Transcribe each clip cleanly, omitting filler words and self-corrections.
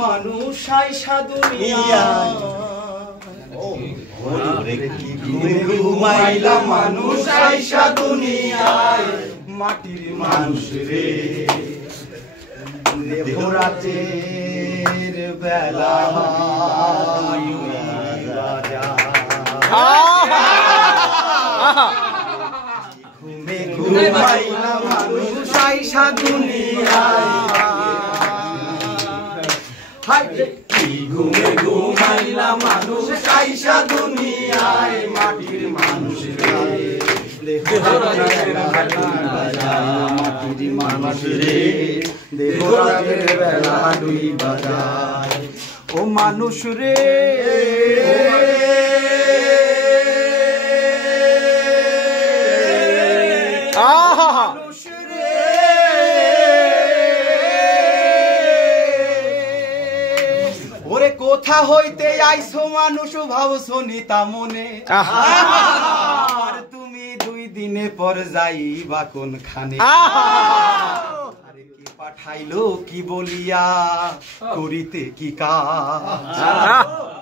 মানুষ আইসা দুনিয়া ঘুমাইলাম মানুষ আইসা দুনিয়ায় মাটির মানুষ রে দেহরাতের বেলা ঘুমে ঘুমাইলাম মানুষ আইসা দুনিয়ায় ঘুমে ঘুমাইলাম মানুষ আইসা দুনিয়ায় মাটির মানুষ রে মাটির মানুষ রে দেহরাতের বেলা দুই বাজায় ও মানুষ রে মানুষ রে ওরে কোথা হইতে আইছো মানুষ ভাবছো নিতা মনে আর তুমি 2 দিনে পর যাইবা কোনখানে আরে কি পাঠাইলো কি বলিয়া করিতে কি কাজ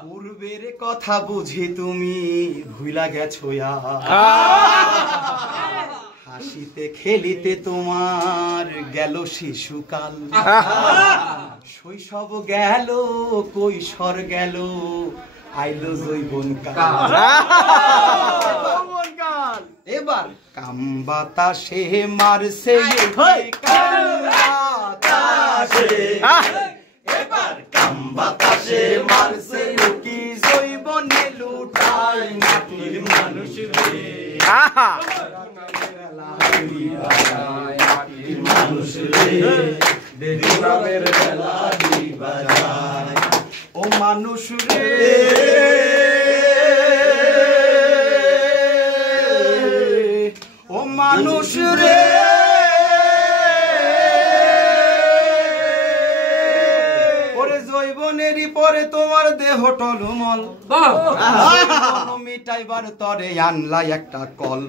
পূর্বের কথা বুঝি তুমি ভুলা গেছো হাসিতে খেলিতে তোমার গেল শিশুকাল শৈশব গেল কৈশোর গেল আইলো যৌবনকাল এবার কাম বাতাসে মারছে এবার কাম বাতাসে মারছে কি যৌবনে লুটাই মাটির মানুষ রে মানুষ রে দেহরাতের বেলা দুই বাজায় ও মানুষ রে ও মানুষ রে ওরে যৌবনেরই পরে তোমার দেহ টলমল মিটাইবার তরে আনলা একটা কল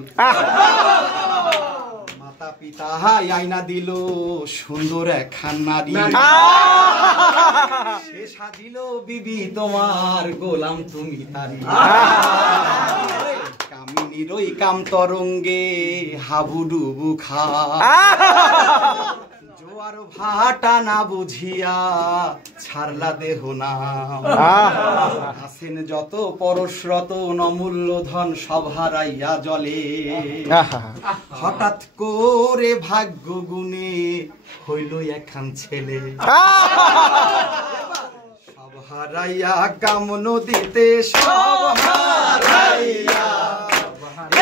মাতা পিতা আইনা দিল সুন্দর একখান নারী সে সাজিল বিবি তোমার গোলাম তুমি তারি কামিনীর ওই কাম তরঙ্গে হাবুডুবু খা জোয়ার ভাটা না বুঝিয়া ছাড়লা দেহ না আছেন যত পরশরত অমূল্য ধন সব হারাইয়া জলে হঠাৎ করে ভাগ্য গুণে হইল একখান ছেলে সব হারাইয়া কাম নদীতে সব হারাইয়া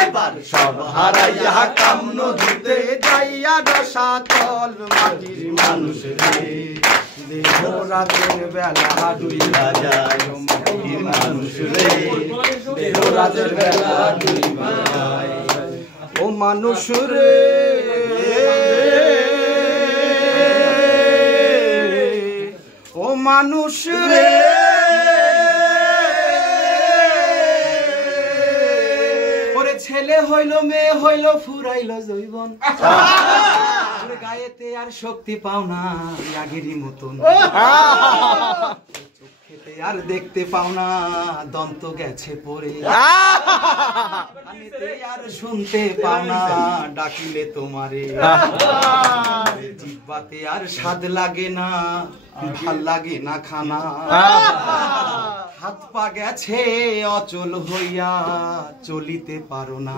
এবার সব হারাইয়া কাম নদীতে যাইয়া দশা তল মাটির মানুষ রে দেহরাতের বেলা দুই বাজায় মাটির মানুষ রে দেহরাতের বেলা দুই বাজায় ও মানুষ রে ও মানুষ রে ছেলে হইল মেয়ে হইল ফুরাইল যৌবন গায়েতে আর শক্তি পাও না আগেরই মতন চোখেতে আর দেখতে পাও না দন্ত গেছে পড়ে কানেতে আর শুনতে পাও না ডাকিলে তোমারে জিহ্বাতে আর স্বাদ লাগে না ভাল লাগে না খানা হাত পা গেছে অচল হইয়া চলিতে পারো না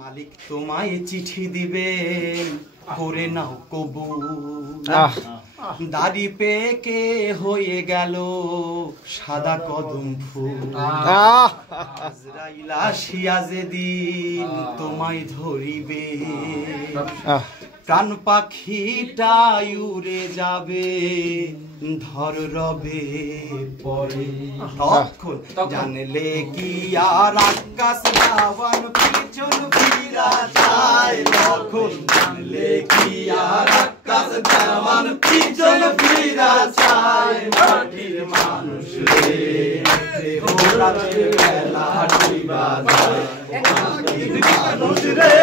মালিক তোমায় চিঠি দিবেন করে নাও কবুল দাড়ি পেকে হয়ে গেল সাদা কদম ফুল আজরাইল আসিয়া যেদিন তোমায় ধরিবে প্রাণ পাখিটা উড়ে যাবে ধর রবে পরে তখন জানলে কি আর আকাশ দাওয়ান পিছন ফিরা যায় তখন জানলে কি আর আকাশ দাওয়ান পিছন ফিরা যায় মাটির মানুষ রে দেহরাতের বেলা দুই বাজায় মাটির মানুষ রে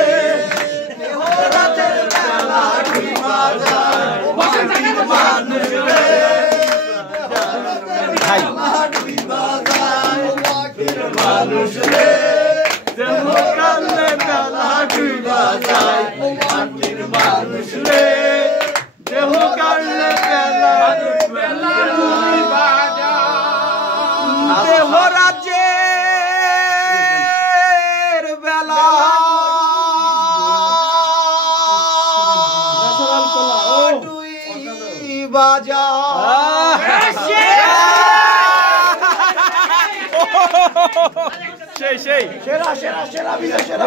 দেহরাতের বেলা দুই বাজায় মাটির মানুষ রে রাজ্যের বেলা বাজা সেই সেরা সেরা সেরা বিজয় সেরা